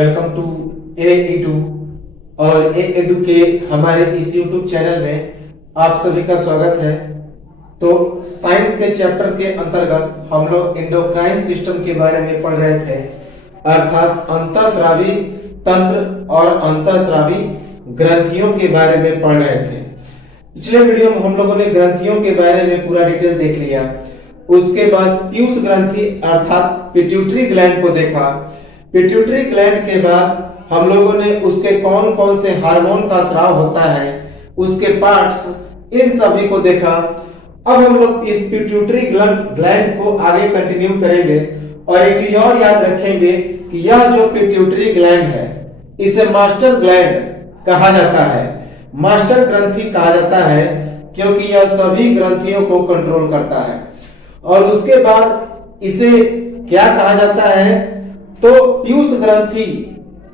Welcome to A edu. और ए edu के हमारे इस यूट्यूब चैनल में आप सभी का स्वागत है। तो साइंस के चैप्टर के अंतर्गत हम लोग एंडोक्राइन सिस्टम के बारे में पढ़ रहे थे, अर्थात अंतःस्रावी तंत्र और अंतःस्रावी ग्रंथियों के बारे में पढ़ रहे थे। पिछले वीडियो में हम लोगों ने ग्रंथियों के बारे में पूरा डिटेल देख लिया। उसके बाद पीयूष ग्रंथि अर्थात पिट्यूटरी ग्लैंड को देखा। पिट्यूटरी ग्लैंड के बाद हम लोगों ने उसके कौन कौन से हार्मोन का स्राव होता है, उसके पार्ट्स, इन सभी को देखा। अब हम लोग इस पिट्यूटरी ग्लैंड को आगे कंटिन्यू करेंगे और एक चीज और याद रखेंगे कि यह जो पिट्यूटरी ग्लैंड है इसे मास्टर ग्लैंड कहा जाता है, मास्टर ग्रंथि कहा जाता है, क्योंकि यह सभी ग्रंथियों को कंट्रोल करता है। और उसके बाद इसे क्या कहा जाता है, तो पीयूष ग्रंथि,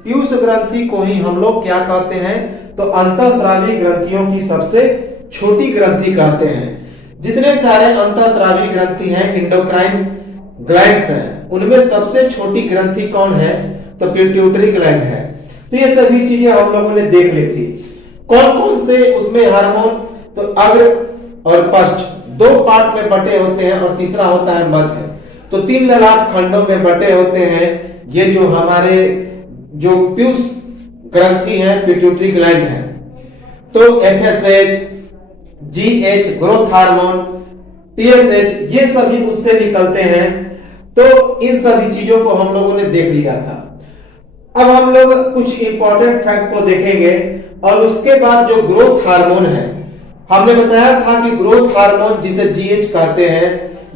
पीयूष ग्रंथि को ही हम लोग क्या कहते हैं, तो अंतःस्रावी ग्रंथियों की सबसे छोटी ग्रंथि कहते हैं। जितने सारे अंतःस्रावी ग्रंथि हैं, एंडोक्राइन ग्लैंड्स हैं, उनमें सबसे छोटी ग्रंथि कौन है, तो पिट्यूटरी ग्लैंड है। तो ये सभी चीजें हम लोगों ने देख ली थी। कौन कौन से उसमें हार्मोन, तो अग्र और पश्च दो पार्ट में बटे होते हैं और तीसरा होता है मध्य। तो तीन ललाट खंडों में बटे होते हैं ये जो हमारे जो पीयूष ग्रंथि है, पिट्यूटरी ग्लैंड है। तो FSH, GH growth hormone, TSH, ये सभी उससे निकलते हैं। तो इन सभी चीजों को हम लोगों ने देख लिया था। अब हम लोग कुछ इंपॉर्टेंट फैक्ट को देखेंगे और उसके बाद जो ग्रोथ हार्मोन है, हमने बताया था कि ग्रोथ हार्मोन जिसे जीएच कहते हैं,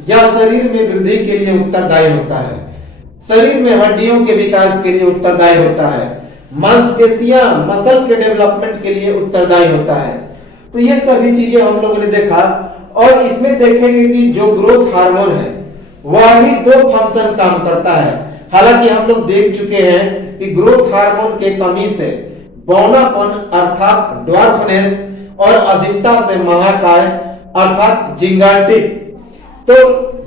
यह शरीर में वृद्धि के लिए उत्तरदायी होता है, शरीर में हड्डियों के विकास के लिए उत्तरदायी होता है, मांसपेशियां मसल के डेवलपमेंट के लिए उत्तरदायी होता है। तो ये सभी चीजें हम लोगों ने देखा। और इसमें देखेंगे कि जो ग्रोथ हार्मोन है वह भी दो फंक्शन काम करता है। हालांकि हम लोग देख चुके हैं कि ग्रोथ हार्मोन के कमी से बौनापन अर्थात ड्वार्फनेस और अधिकता से महाकाय अर्थात जिंगार्टिक, तो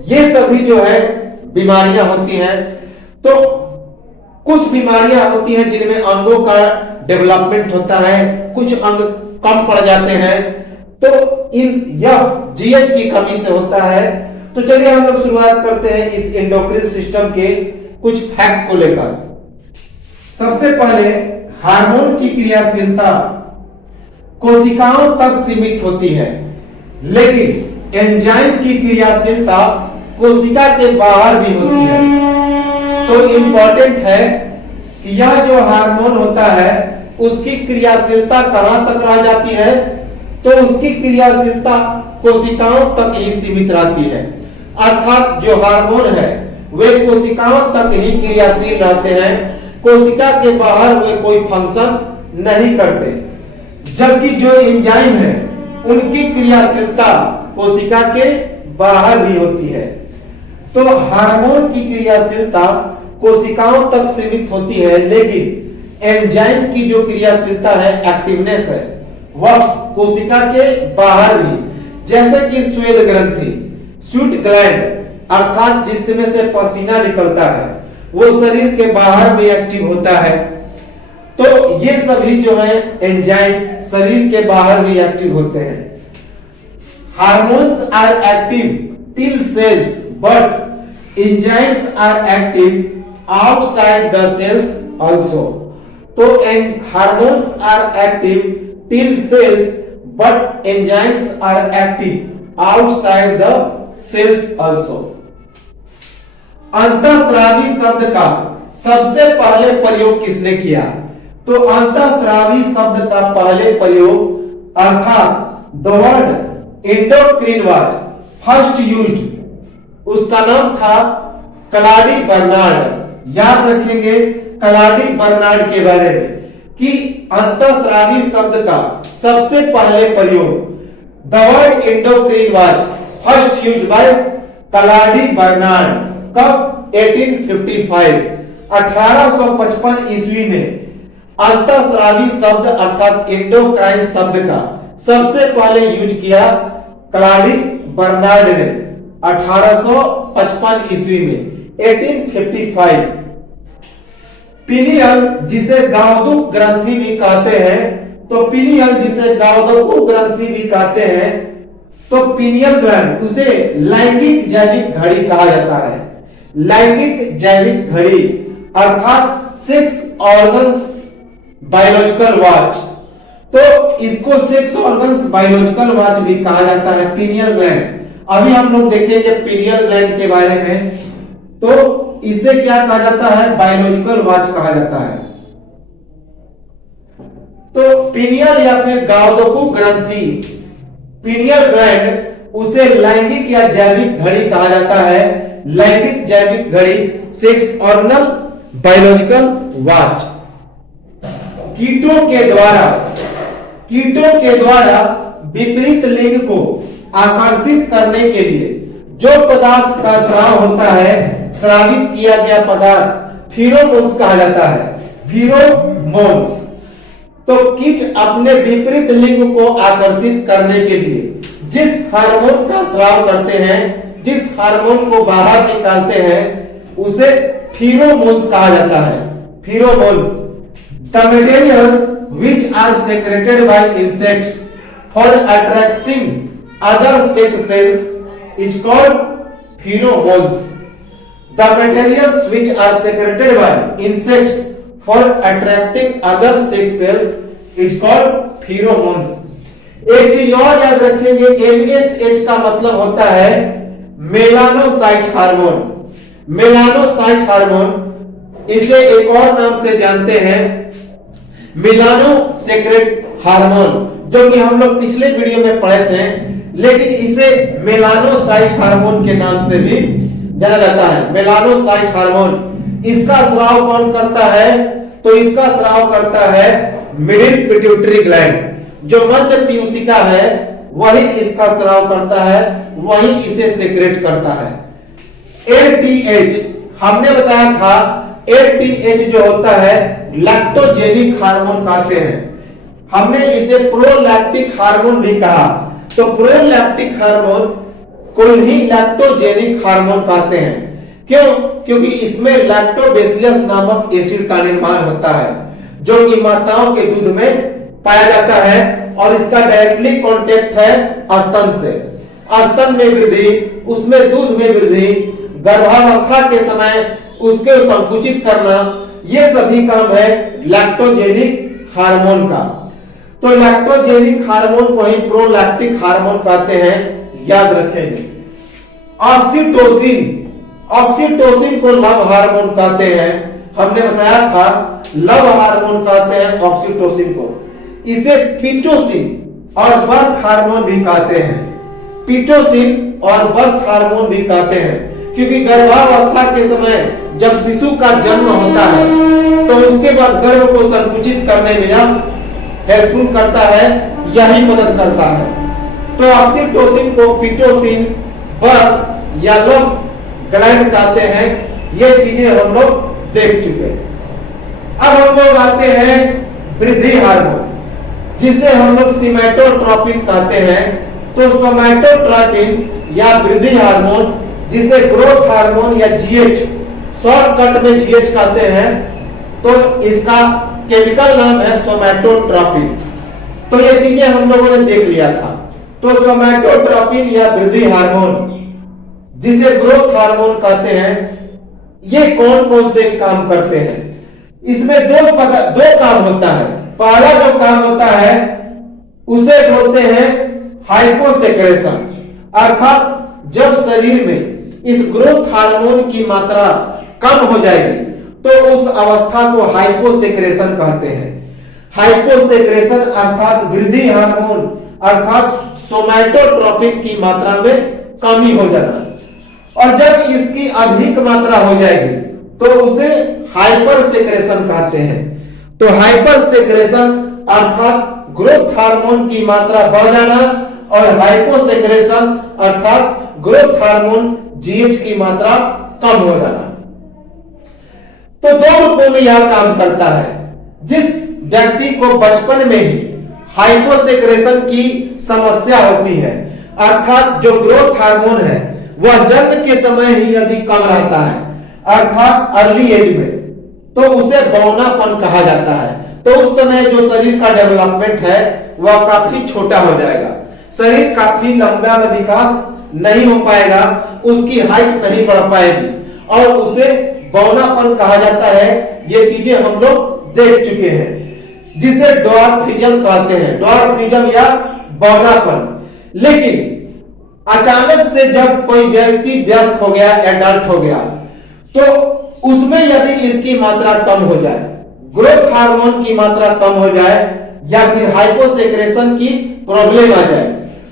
ये सभी जो है बीमारियां होती हैं। तो कुछ बीमारियां होती हैं जिनमें अंगों का डेवलपमेंट होता है, कुछ अंग कम पड़ जाते हैं। तो यह जीएच की कमी से होता है। तो चलिए हम लोग शुरुआत करते हैं इस एंडोक्राइन सिस्टम के कुछ फैक्ट को लेकर। सबसे पहले हार्मोन की क्रियाशीलता कोशिकाओं तक सीमित होती है, लेकिन एंजाइम की क्रियाशीलता कोशिका के बाहर भी होती है। तो इंपॉर्टेंट है कि यह जो हार्मोन होता है उसकी क्रियाशीलता कहां तक रह जाती है, तो उसकी क्रियाशीलता कोशिकाओं तक ही सीमित रहती है। अर्थात जो हार्मोन है वे कोशिकाओं तक ही क्रियाशील रहते हैं, कोशिका के बाहर वे कोई फंक्शन नहीं करते। जबकि जो एंजाइम है उनकी क्रियाशीलता कोशिका के बाहर भी होती है। तो हार्मोन की क्रियाशीलता कोशिकाओं तक सीमित होती है, लेकिन एंजाइम की जो क्रियाशीलता है, एक्टिवनेस है, वह कोशिका के बाहर भी, जैसे कि श्वेत ग्रंथि, स्वीट ग्लैंड अर्थात जिसमें से पसीना निकलता है, वो शरीर के बाहर भी एक्टिव होता है। तो ये सभी जो है एंजाइम शरीर के बाहर भी एक्टिव होते हैं। Hormones are active till cells but enzymes are active outside the cells also. तो hormones are active till cells but enzymes are active outside the cells also. अंतःस्रावी शब्द का सबसे पहले प्रयोग किसने किया, तो अंतःस्रावी शब्द का पहले प्रयोग अर्थात the word endocrine was first used, उसका नाम था क्लाडी बर्नार्ड। याद रखेंगे क्लाडी बर्नार्ड के बारे में कि अंतःस्रावी शब्द का सबसे पहले प्रयोग the word endocrine was first used by Claude Bernard. कब? 1855, 1855 ईस्वी में अंतःस्रावी शब्द अर्थात एंडोक्राइन शब्द का सबसे पहले यूज किया क्लाडी बर्नार्ड ने 1855 ईस्वी में, 1855। पीनियल जिसे गावदुक ग्रंथि भी कहते हैं, तो पीनियल जिसे गावदुक ग्रंथि भी कहते हैं, तो पीनियल ग्लैंड उसे लैंगिक जैविक घड़ी कहा जाता है। लैंगिक जैविक घड़ी अर्थात सेक्स ऑर्गन्स बायोलॉजिकल वॉच, तो इसको सेक्स ऑर्गन्स बायोलॉजिकल वॉच भी कहा जाता है पीनियल ग्लैंड। अभी हम लोग देखेंगे पीनियल ग्लैंड के बारे में, तो इसे क्या कहा जाता है, बायोलॉजिकल वॉच कहा जाता है। तो पीनियल या फिर गावदोकु ग्रंथि, पीनियल ग्लैंड उसे लैंगिक या जैविक घड़ी कहा जाता है। लैंगिक जैविक घड़ी, सेक्स ऑर्गनल बायोलॉजिकल वॉच। कीटों के द्वारा विपरीत लिंग को आकर्षित करने के लिए जो पदार्थ का स्राव होता है, स्रावित किया गया पदार्थ फीरोमोन्स कहा जाता है। फीरोमोन्स, तो कीट अपने विपरीत लिंग को आकर्षित करने के लिए जिस हार्मोन का स्राव करते हैं, जिस हार्मोन को बाहर निकालते हैं, उसे फीरोमोन्स कहा जाता है। फीरोमोन्स, the materials which are secreted by insects for attracting other sex cells is called pheromones. The materials which are secreted by insects for attracting other sex cells is called pheromones. एक चीज और याद रखेंगे, MSH का मतलब होता है melanocyte hormone. Melanocyte hormone, इसे एक और नाम से जानते हैं मेलानोसेक्रेट हार्मोन, जो कि हम लोग पिछले वीडियो में पढ़े थे, लेकिन इसे मेलानोसाइट हार्मोन के नाम से भी जाना जाता है। मेलानोसाइट हार्मोन, इसका स्राव कौन करता है, तो इसका स्राव करता है मिडिल पिट्यूटरी ग्लैंड, जो मध्य पीयूषिका है, वही इसका स्राव करता है, वही इसे सेक्रेट करता है। LTH, हमने बताया था LTH जो होता है लैक्टोजेनिक हार्मोन कहते हैं। हमने इसे प्रोलैक्टिक हार्मोन भी कहा, तो प्रोलैक्टिक हार्मोन को ही लैक्टोजेनिक हार्मोन कहते हैं। क्यों? क्योंकि इसमें लैक्टोबैसिलस नामक एसिड का निर्माण होता है, जो कि माताओं के दूध में पाया जाता है, और इसका डायरेक्टली कांटेक्ट है स्तन से। स्तन में वृद्धि, उसमें दूध में वृद्धि, गर्भावस्था के समय उसके संकुचित करना, ये सभी काम है लैक्टोजेनिक हार्मोन का। तो लैक्टोजेनिक हार्मोन को ही प्रोलैक्टिक हार्मोन कहते हैं, याद रखेंगे। ऑक्सीटोसिन, ऑक्सीटोसिन को लव हार्मोन कहते हैं। हमने बताया था लव हार्मोन कहते हैं ऑक्सीटोसिन को। इसे पिटोसिन और बर्थ हार्मोन भी कहते हैं। पिटोसिन और बर्थ हार्मोन भी कहते हैं, क्योंकि गर्भावस्था के समय जब शिशु का जन्म होता है, तो उसके बाद गर्भ को संकुचित करने में यह हेल्पफुल करता है, यही मदद करता है। तो ऑक्सीटोसिन को पिटोसिन, बर्थ या लव ग्लैंड कहते हैं। ये चीजें हम लोग देख चुके हैं। अब हम लोग आते हैं वृद्धि हार्मोन, जिसे हम लोग सोमैटोट्रोपिन कहते हैं। तो सोमैटोट्रोपिन या वृद्धि हार्मोन, जिसे ग्रोथ हार्मोन या GH, शॉर्टकट में GH कहते हैं, तो इसका केमिकल नाम है सोमैटोट्रोपिन। तो ये चीजें हम लोगों ने देख लिया था। तो सोमैटोट्रोपिन या वृद्धि हार्मोन, जिसे ग्रोथ हार्मोन कहते हैं, ये कौन कौन से काम करते हैं? इसमें दो काम होता है। पहला जो काम होता है उसे बोलते हैं हाइपोसेक्रेशन, अर्थात जब शरीर में इस ग्रोथ हार्मोन की मात्रा कम हो जाएगी, तो उस अवस्था को हाइपोसेक्रेशन कहते हैं। हाइपोसेक्रेशन अर्थात वृद्धि हार्मोन अर्थात सोमैटोट्रोपिन की मात्रा में कमी हो जाना, और जब इसकी अधिक मात्रा हो जाएगी तो उसे हाइपर सेक्रेशन कहते हैं। तो हाइपर सेक्रेशन अर्थात ग्रोथ हार्मोन की मात्रा बढ़ जाना, और हाइपोसेक्रेशन अर्थात ग्रोथ हार्मोन GH की मात्रा कम हो जाना। तो दो रूपों में यह काम करता है। जिस व्यक्ति को बचपन में ही हाइपोसेक्रेशन की समस्या होती है, अर्थात जो ग्रोथ हार्मोन है वह जन्म के समय ही यदि कम रहता है, अर्थात अर्ली एज में, तो उसे बौनापन कहा जाता है। तो उस समय जो शरीर का डेवलपमेंट है वह काफी छोटा हो जाएगा, शरीर काफी लंबा में विकास नहीं हो पाएगा, उसकी हाइट नहीं बढ़ पाएगी और उसे बौनापन कहा जाता है। ये चीजें हम लोग देख चुके हैं, जिसे ड्वार्फिज्म कहते हैं, ड्वार्फिज्म या बौनापन। लेकिन अचानक से जब कोई व्यक्ति वयस्क हो गया, एडल्ट हो गया, तो उसमें यदि इसकी मात्रा कम हो जाए, ग्रोथ हार्मोन की मात्रा कम हो जाए या फिर हाइपोसेक्रेशन की प्रॉब्लम आ जाए,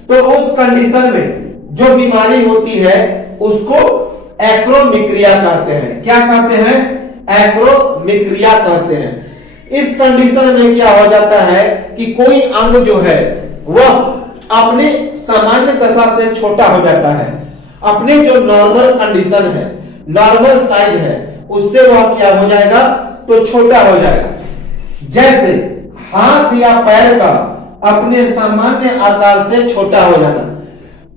तो उस कंडीशन में जो बीमारी होती है उसको एक्रोमिक्रिया कहते हैं। क्या कहते हैं? एक्रोमिक्रिया कहते हैं। इस कंडीशन में क्या हो जाता है कि कोई अंग जो है वह अपने सामान्य दशा से छोटा हो जाता है, अपने जो नॉर्मल कंडीशन है, नॉर्मल साइज है, उससे वह क्या हो जाएगा? तो छोटा हो जाएगा। जैसे हाथ या पैर का अपने सामान्य आकार से छोटा हो जाना।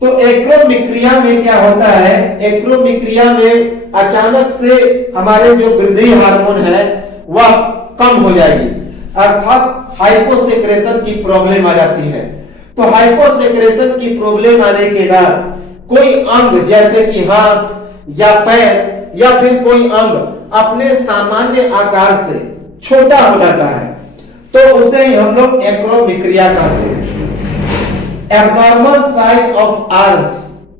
तो एक्रोमिक्रिया में क्या होता है? एक्रोमिक्रिया में अचानक से हमारे जो वृद्धि हार्मोन है वह कम हो जाएगी, अर्थात हाइपोसेक्रेशन की प्रॉब्लम आ जाती है। तो हाइपोसेक्रेशन की प्रॉब्लम आने के बाद कोई अंग जैसे कि हाथ या पैर या फिर कोई अंग अपने सामान्य आकार से छोटा हो जाता है, तो उसे ही हम लोग एक्रोमिक्रिया कहते हैं। एबनॉर्मल साइज ऑफ आर्म्स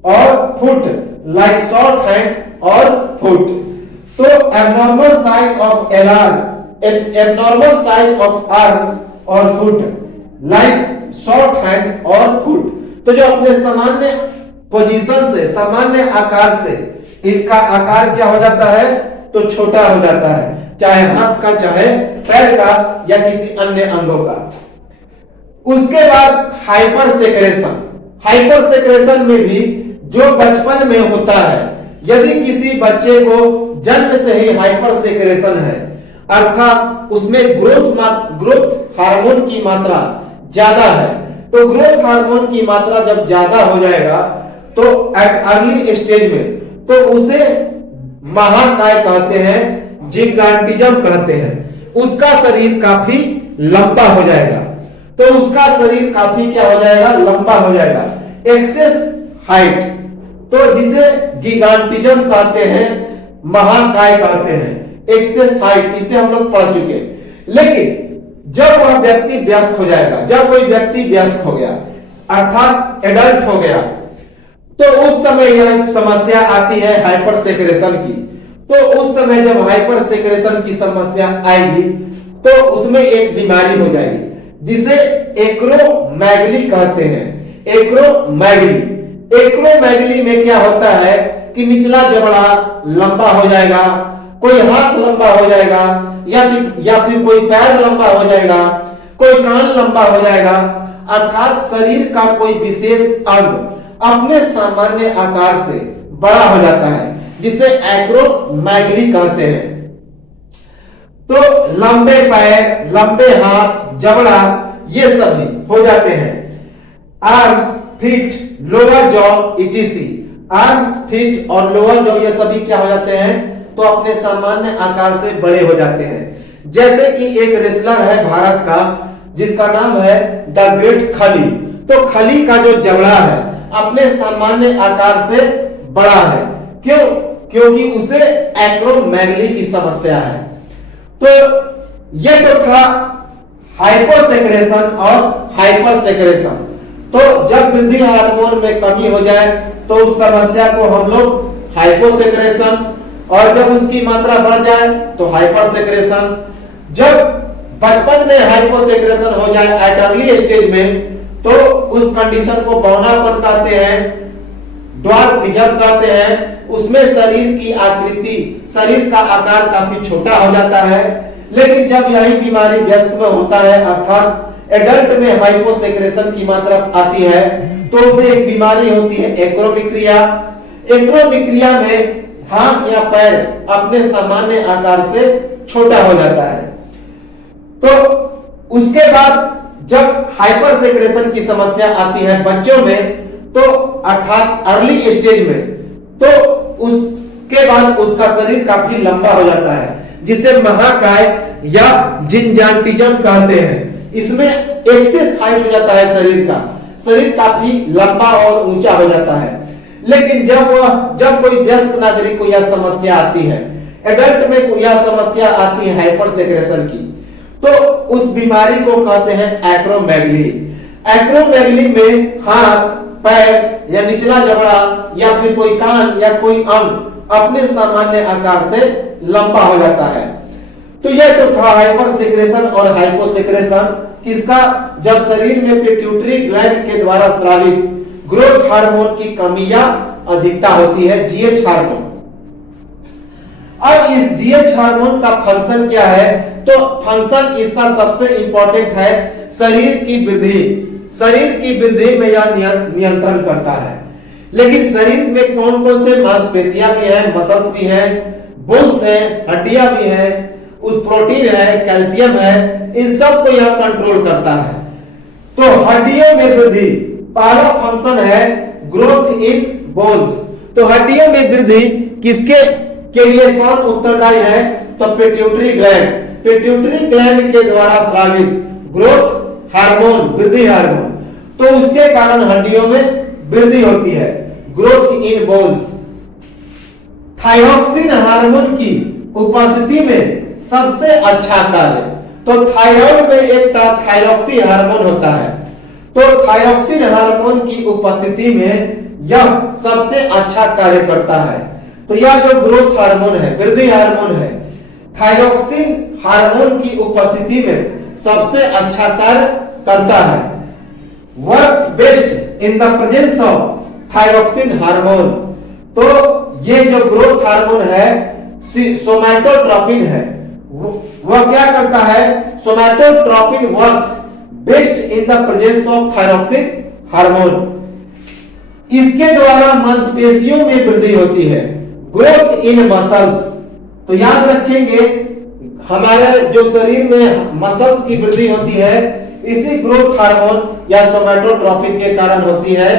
और फुट लाइक शॉर्ट हैंड और फुट। तो abnormal size of abnormal size of arms और फुट लाइक शॉर्ट हैंड और फुट। तो जो अपने सामान्य पोजीशन से, सामान्य आकार से इनका आकार क्या हो जाता है? तो छोटा हो जाता है, चाहे हाथ का, चाहे पैर का या किसी अन्य अंगों का। उसके बाद हाइपरसेक्रेशन। हाइपरसेक्रेशन में भी जो बचपन में होता है, यदि किसी बच्चे को जन्म से ही हाइपरसेक्रेशन है, अर्थात उसमें ग्रोथ हार्मोन की मात्रा ज्यादा है, तो ग्रोथ हार्मोन की मात्रा जब ज्यादा हो जाएगा तो एट अर्ली स्टेज में तो उसे महाकाय कहते हैं, जिगांटिज्म कहते हैं। उसका शरीर काफी लंबा हो जाएगा, तो उसका शरीर काफी क्या हो जाएगा? लंबा हो जाएगा, एक्सेस हाइट। तो जिसे गिगांटिज्म कहते हैं, महाकाय कहते हैं, एक्सेस हाइट, इसे हम लोग पढ़ चुके। लेकिन जब वह व्यक्ति वयस्क हो जाएगा, जब कोई व्यक्ति वयस्क हो गया अर्थात एडल्ट हो गया, तो उस समय यह समस्या आती है हाइपरसेक्रेशन की। तो उस समय जब हाइपरसेक्रेशन की समस्या आएगी तो उसमें एक बीमारी हो जाएगी जिसे एक्रोमेगली कहते हैं। एक्रोमेगली में क्या होता है कि निचला जबड़ा लंबा हो जाएगा, कोई हाथ लंबा हो जाएगा या फिर कोई पैर लंबा हो जाएगा, कोई कान लंबा हो जाएगा, अर्थात शरीर का कोई विशेष अंग अपने सामान्य आकार से बड़ा हो जाता है, जिसे एक्रोमेगली कहते हैं। तो लंबे पैर, लंबे हाथ, जबड़ा ये सभी हो जाते हैं। Arms, feet, lower jaw etc.. Arms, feet और लोअर जॉ ये सभी क्या हो जाते हैं? तो अपने सामान्य आकार से बड़े हो जाते हैं। जैसे कि एक रेसलर है भारत का जिसका नाम है द ग्रेट खली। तो खली का जो जबड़ा है अपने सामान्य आकार से बड़ा है। क्यों? क्योंकि उसे एक्रोमेगली की समस्या है। तो ये तो था हाइपोसेक्रेशन और हाइपरसेक्रेशन। तो जब वृद्धि हार्मोन में कमी हो जाए तो उस समस्या को हम लोग हाइपोसेक्रेशन, और जब उसकी मात्रा बढ़ जाए तो हाइपरसेक्रेशन। जब बचपन में हाइपोसेक्रेशन हो जाए एट अर्ली स्टेज में तो उस कंडीशन को बौनापन कहते हैं, ड्वार्फिज्म कहते हैं। उसमें शरीर की आकृति, शरीर का आकार काफी छोटा हो जाता है। लेकिन जब यही बीमारी वयस्क में होता है अर्थात एडल्ट में हाइपोसेक्रेशन की मात्रा आती है तो उसे एक बीमारी होती है एक्रोमिक्रिया। एक्रोमिक्रिया में हाथ या पैर अपने सामान्य आकार से छोटा हो जाता है। तो उसके बाद जब हाइपरसेक्रेशन की समस्या आती है बच्चों में, तो अर्थात अर्ली स्टेज में, तो उसके बाद उसका शरीर काफी लंबा हो जाता है, जिसे महाकाय या जिंजाटिज्म कहते हैं। इसमें एक्सेस हाइट हो जाता है शरीर का, शरीर काफी लंबा और ऊंचा हो जाता है। लेकिन जब कोई वयस्क नागरिक को यह समस्या आती है, एडल्ट में को यह समस्या आती है हाइपरसेक्रेशन की, तो उस बीमारी को कहते हैं एक्रोमेगली। एक्रोमेगली में हाथ, पैर या निचला जबड़ा या फिर कोई कान या कोई अंग अपने सामान्य आकार से लंबा हो जाता है। तो यह तो था हाइपरसेक्रेशन और हाइपोसेक्रेशन किसका, जब शरीर में पिट्यूटरी ग्लैंड के द्वारा स्रावित ग्रोथ हार्मोन की कमी या अधिकता होती है, जीएच हार्मोन। अब इस जीएच हार्मोन का फंक्शन क्या है, तो फंक्शन इसका सबसे इंपॉर्टेंट है शरीर की वृद्धि। शरीर की वृद्धि में यह नियंत्रण करता है। लेकिन शरीर में कौन कौन से मांसपेशियां भी हैं, मसल्स भी हैं, बोन्स हैं, हड्डियां भी हैं, उस प्रोटीन है, कैल्शियम है, इन सब को यह कंट्रोल करता है। तो हड्डियों में वृद्धि, पहला फंक्शन है ग्रोथ इन बोन्स। तो हड्डियों में वृद्धि किसके के लिए कौन उत्तरदायी है, तो पिट्यूटरी ग्लैंड। पिट्यूटरी ग्लैंड के द्वारा स्रावित ग्रोथ हार्मोन, वृद्धि हार्मोन, तो उसके कारण हड्डियों में वृद्धि होती है, growth in bones. Thyroxine hormone की उपस्थिति में सबसे अच्छा कार्य, तो थायराइड में एक तरह थायरॉक्सिन हार्मोन होता है, तो थायरॉक्सिन हार्मोन की उपस्थिति में यह सबसे अच्छा कार्य करता है। तो यह जो ग्रोथ हार्मोन है, वृद्धि हार्मोन है, थायरॉक्सिन हार्मोन की उपस्थिति में सबसे अच्छा कार्य करता है। Works best in the presence of thyroxine hormone. तो ये जो ग्रोथ हार्मोन है सोमैटोट्रोपिन है, वह क्या करता है, somatotropin works best in the presence of thyroxine hormone. इसके द्वारा मांसपेशियों में वृद्धि होती है, ग्रोथ इन मसल्स। तो याद रखेंगे हमारे जो शरीर में मसल्स की वृद्धि होती है इसी ग्रोथ हार्मोन या सोमैटोट्रोपिन के कारण होती है,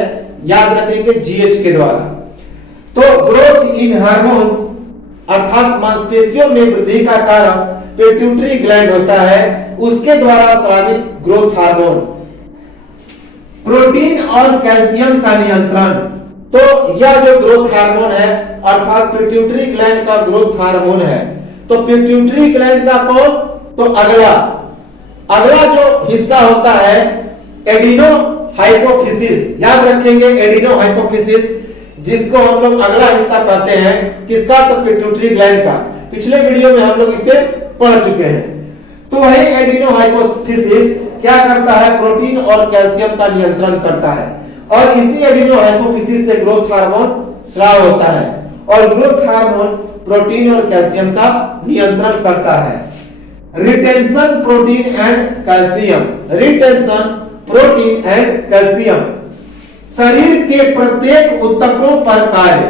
याद रखेंगे जीएच के द्वारा। तो ग्रोथ इन हार्मोन्स अर्थात मांसपेशियों में वृद्धि का कारण पिट्यूटरी ग्लैंड होता है, उसके द्वारा स्रावित ग्रोथ हार्मोन। प्रोटीन और कैल्शियम का नियंत्रण, तो यह जो ग्रोथ हार्मोन है अर्थात पिट्यूटरी ग्लैंड का ग्रोथ हार्मोन है। तो पिट्यूटरी ग्लैंड का कौन, तो अगला जो हिस्सा होता है एडिनो हाइपोफिसिस। याद रखेंगे एडिनो हाइपोफिसिस, जिसको हम लोग अगला हिस्सा कहते हैं किसका, तो पिट्यूटरी ग्लैंड का। पिछले वीडियो में हम लोग इस पे पढ़ चुके हैं। तो वही एडिनो हाइपोफिसिस क्या करता है, प्रोटीन और कैल्शियम का नियंत्रण करता है, और इसी एडिनो हाइपोफिसिस से ग्रोथ हार्मोन स्राव होता है, और ग्रोथ हार्मोन प्रोटीन और कैल्शियम का नियंत्रण करता है। Retention protein and calcium, retention protein and calcium शरीर के प्रत्येक ऊतकों पर कार्य,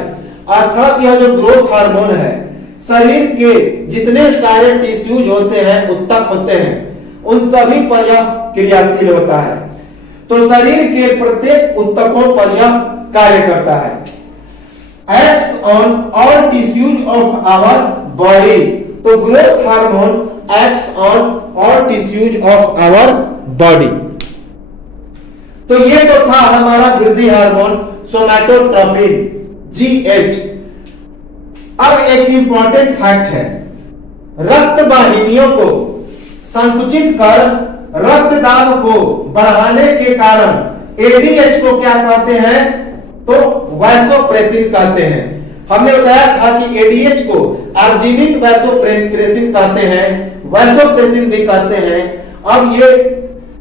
अर्थात यह जो ग्रोथ हार्मोन है शरीर के जितने सारे टिश्यूज होते हैं, ऊतक होते हैं, उन सभी पर यह क्रियाशील होता है। तो शरीर के प्रत्येक ऊतकों पर यह कार्य करता है। Acts on all tissues of our body, तो growth hormone acts on all tissues of our body. तो ये तो था हमारा वृद्धि हार्मोन सोमैटोट्रोपिन जीएच। अब एक इंपॉर्टेंट फैक्ट है, रक्त वाहिनियों को संकुचित कर रक्त दाब को बढ़ाने के कारण एडीएच को क्या कहते हैं, तो वैसोप्रेसिन कहते हैं। हमने बताया था कि एडीएच को अर्जिनिन वैसोप्रेसिन कहते हैं, वैसोप्रेसिन भी कहते हैं। अब ये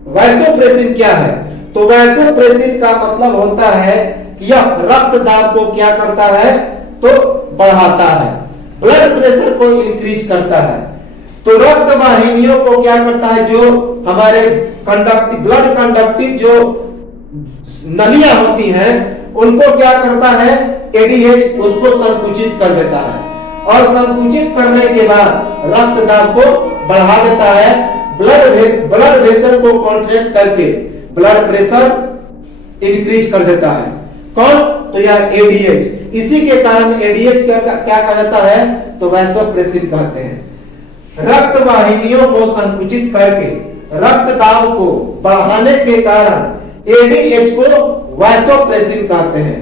वैसोप्रेसिन क्या है, तो वैसोप्रेसिन का मतलब होता है कि यह रक्त दाब को क्या करता है, तो बढ़ाता है, ब्लड प्रेशर को इंक्रीज करता है। तो रक्त वाहिनियों को क्या करता है, जो हमारे कंडक्टिव ब्लड कंडक्टिव जो नलियां होती हैं उनको क्या करता है एडीएच, उसको संकुचित कर देता है, और संकुचित करने के बाद रक्त दाब को बढ़ा देता है, ब्लड वेसल को कॉन्ट्रैक्ट करके ब्लड प्रेशर इंक्रीज कर देता है। कौन, तो यह एडीएच। इसी के कारण एडीएच क्या कहा जाता है, तो वैसोप्रेसिन कहते हैं। रक्त वाहिनियों को संकुचित करके रक्त दाब को बढ़ाने के कारण एडीएच को वैसोप्रेसिन कहते हैं।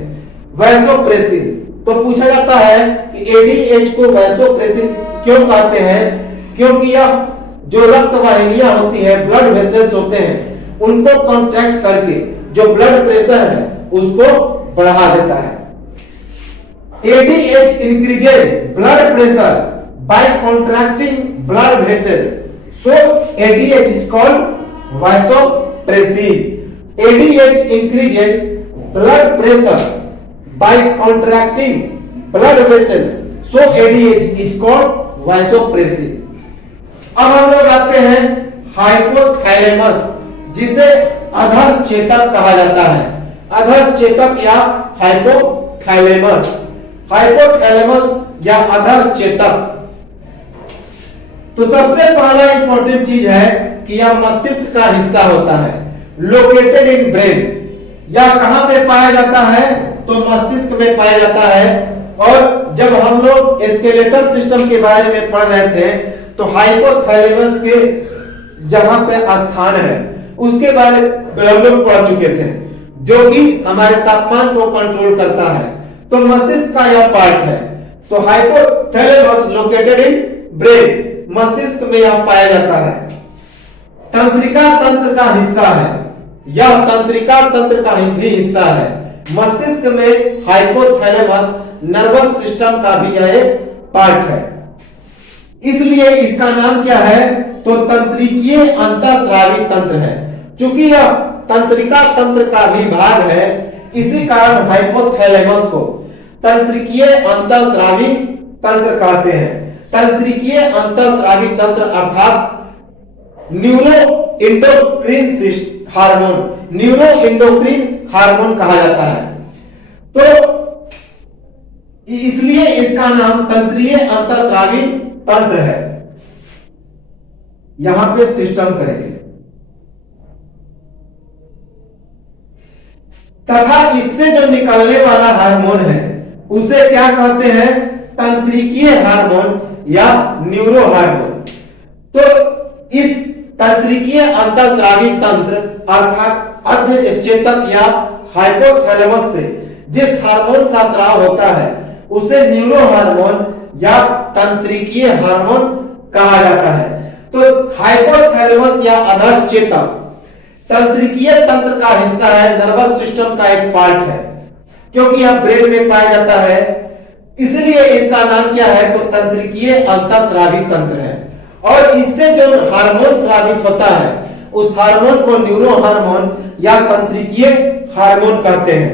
वैसोप्रेसिन तो पूछा जाता है कि एडीएच को वैसोप्रेसिन क्यों कहते हैं? क्योंकि यह जो रक्त वाहिनियां होती है, ब्लड वेसल्स होते हैं, उनको कॉन्ट्रैक्ट करके जो ब्लड प्रेशर है उसको बढ़ा देता है। ADH increases blood pressure by contracting blood vessels, so ADH is called vasopressin. ADH increases blood pressure by contracting blood vessels, so ADH is called vasopressin. अब हम लोग आते हैं हाइपोथैलेमस, जिसे अधर चेतक कहा जाता है। अधर चेतक या हाइपोथैलेमस, हाइपोथैलेमस या अधर चेतक। तो सबसे पहला इंपॉर्टेंट चीज है कि यह मस्तिष्क का हिस्सा होता है, लोकेटेड इन ब्रेन। यह कहां पे पाया जाता है? तो मस्तिष्क में पाया जाता है। और जब हम लोग स्केलेटल सिस्टम के बारे में पढ़ रहे थे तो हाइपोथैलेमस के जहां पे स्थान है उसके बारे में हम लोग पढ़ चुके थे, जो कि हमारे तापमान को कंट्रोल करता है। तो मस्तिष्क का यह पार्ट है। तो हाइपोथैलेमस लोकेटेड इन ब्रेन, मस्तिष्क में यह पाया जाता है। तंत्रिका तंत्र का हिस्सा है, यह तंत्रिका तंत्र का ही हिस्सा है। मस्तिष्क में हाइपोथैलेमस नर्वस सिस्टम का भी यह एक पार्ट है, इसलिए इसका नाम क्या है? तो तंत्रिकीय अंतःस्रावी तंत्र है। क्योंकि यह तंत्रिका तंत्र का भी भाग है, इसी कारण हाइपोथैलेमस को तंत्रिकीय अंतःस्रावी तंत्र कहते हैं। तंत्रिकीय अंतःस्रावी तंत्र अर्थात न्यूरो इंडोक्रीन हार्मोन, न्यूरो इंडोक्रीन हार्मोन कहा जाता है। तो इसलिए इसका नाम तंत्रीय अंतःस्रावी तंत्र है। यहां पे सिस्टम करेंगे। तथा इससे जो निकलने वाला हार्मोन है उसे क्या कहते हैं? तंत्रिकीय हार्मोन या न्यूरो हार्मोन। तो इस तंत्रिकीय अंतःस्रावी तंत्र अर्थात अधश्चेतक या हाइपोथैलेमस से जिस हार्मोन का स्राव होता है उसे न्यूरो हार्मोन या तंत्रिकीय हार्मोन कहा जाता है। तो हाइपोथैलेमस या अधश्चेतक तंत्रिकीय तंत्र का हिस्सा है, नर्वस सिस्टम का एक पार्ट है। क्योंकि यह ब्रेन में पाया जाता है, इसलिए इसका नाम क्या है? तो तंत्रिकीय अंतःस्रावी तंत्र है। और इससे जो हार्मोन स्रावित होता है उस हार्मोन को न्यूरो हार्मोन या तंत्रिकीय हार्मोन कहते हैं।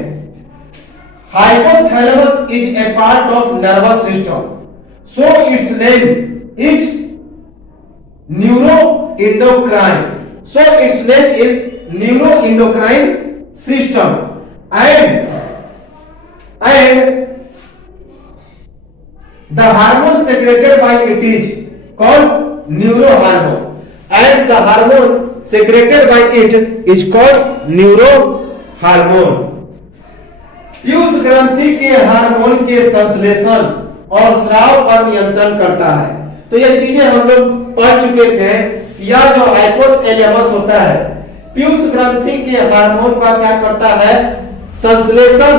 Hypothalamus is a part of nervous system, so it's name is neuro endocrine, so its name is neuroendocrine system and the hormone secreted by it is called neurohormone and the hormone secreted by it is called neurohormone। Piyush ग्रंथि के hormone के संश्लेषण और स्राव पर नियंत्रण करता है। तो ये चीजें हम लोग पढ़ चुके थे। यह जो हाइपोथैलेमस होता है पीयूष ग्रंथि के हार्मोन का क्या करता है? संश्लेषण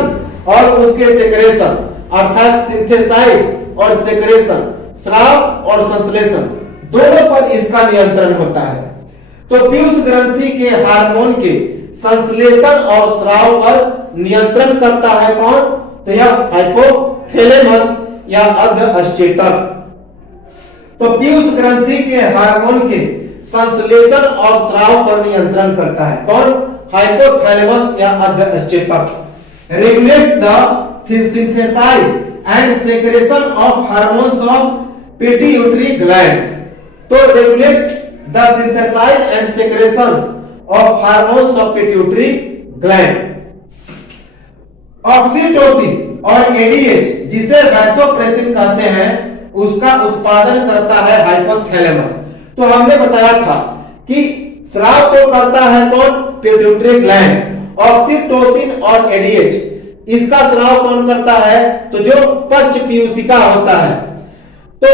और उसके सेक्रेशन अर्थात सिंथेसाइज और सेक्रेशन, स्राव और संश्लेषण दोनों पर इसका नियंत्रण होता है। तो पीयूष ग्रंथि के हार्मोन के संश्लेषण और स्राव पर नियंत्रण करता है कौन? तो यह हाइपोथैलेमस या अधश्चेतक। तो पीयूष ग्रंथि के हार्मोन के संश्लेषण और स्राव पर नियंत्रण करता है कौन? हाइपोथैलेमस या अधश्चेतक। Regulates the synthesise and secretion of hormones of pituitary gland. तो regulates the synthesise and secretions of hormones of pituitary gland. Oxytocin और एडीएच जिसे वैसोप्रेसिन कहते हैं उसका उत्पादन करता है हाइपोथैलेमस। तो हमने बताया था कि स्राव तो करता है कौन? Pituitary gland. ऑक्सीटोसिन और एडीएच इसका स्राव कौन करता है? तो जो पश्च पीयूषिका होता है तो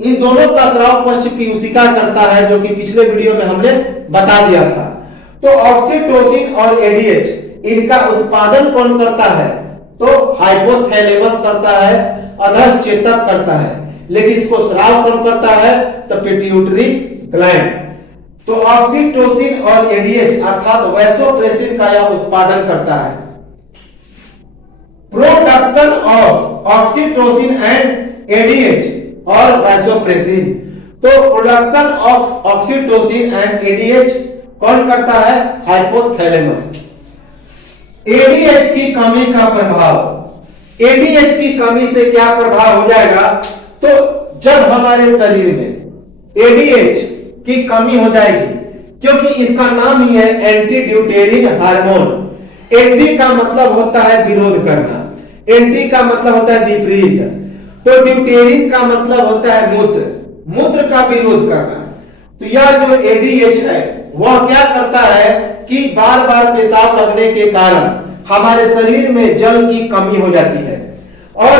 इन दोनों का स्राव पश्च पीयूषिका करता है, जो कि पिछले वीडियो में हमने बता दिया था। तो ऑक्सीटोसिन और एडीएच इनका उत्पादन कौन करता है? तो हाइपोथैलेमस करता है, अधश्चेतक करता है। लेकिन इसको स्राव कौन करता है? तो पिट्यूटरी ग्लैंड। तो ऑक्सीटोसिन और एडीएच अर्थात वैसोप्रेसिन का यह उत्पादन करता है। Production of oxytocin and ADH और वैसोप्रेसिन। तो production of oxytocin and ADH कौन करता है? हाइपोथैलेमस। एडीएच की कमी का प्रभाव, एडीएच की कमी से क्या प्रभाव हो जाएगा? तो जब हमारे शरीर में एडीएच की कमी हो जाएगी, क्योंकि इसका नाम ही है एंटी ड्यूटेरिन हार्मोन। एंटी का मतलब होता है विरोध करना, एंटी का मतलब होता है विपरीत, तो ड्यूटेरिन का मतलब होता है मूत्र, मूत्र का विरोध करना। तो यह जो एडीएच है वह क्या करता है कि बार बार पेशाब लगने के कारण हमारे शरीर में जल की कमी हो जाती है, और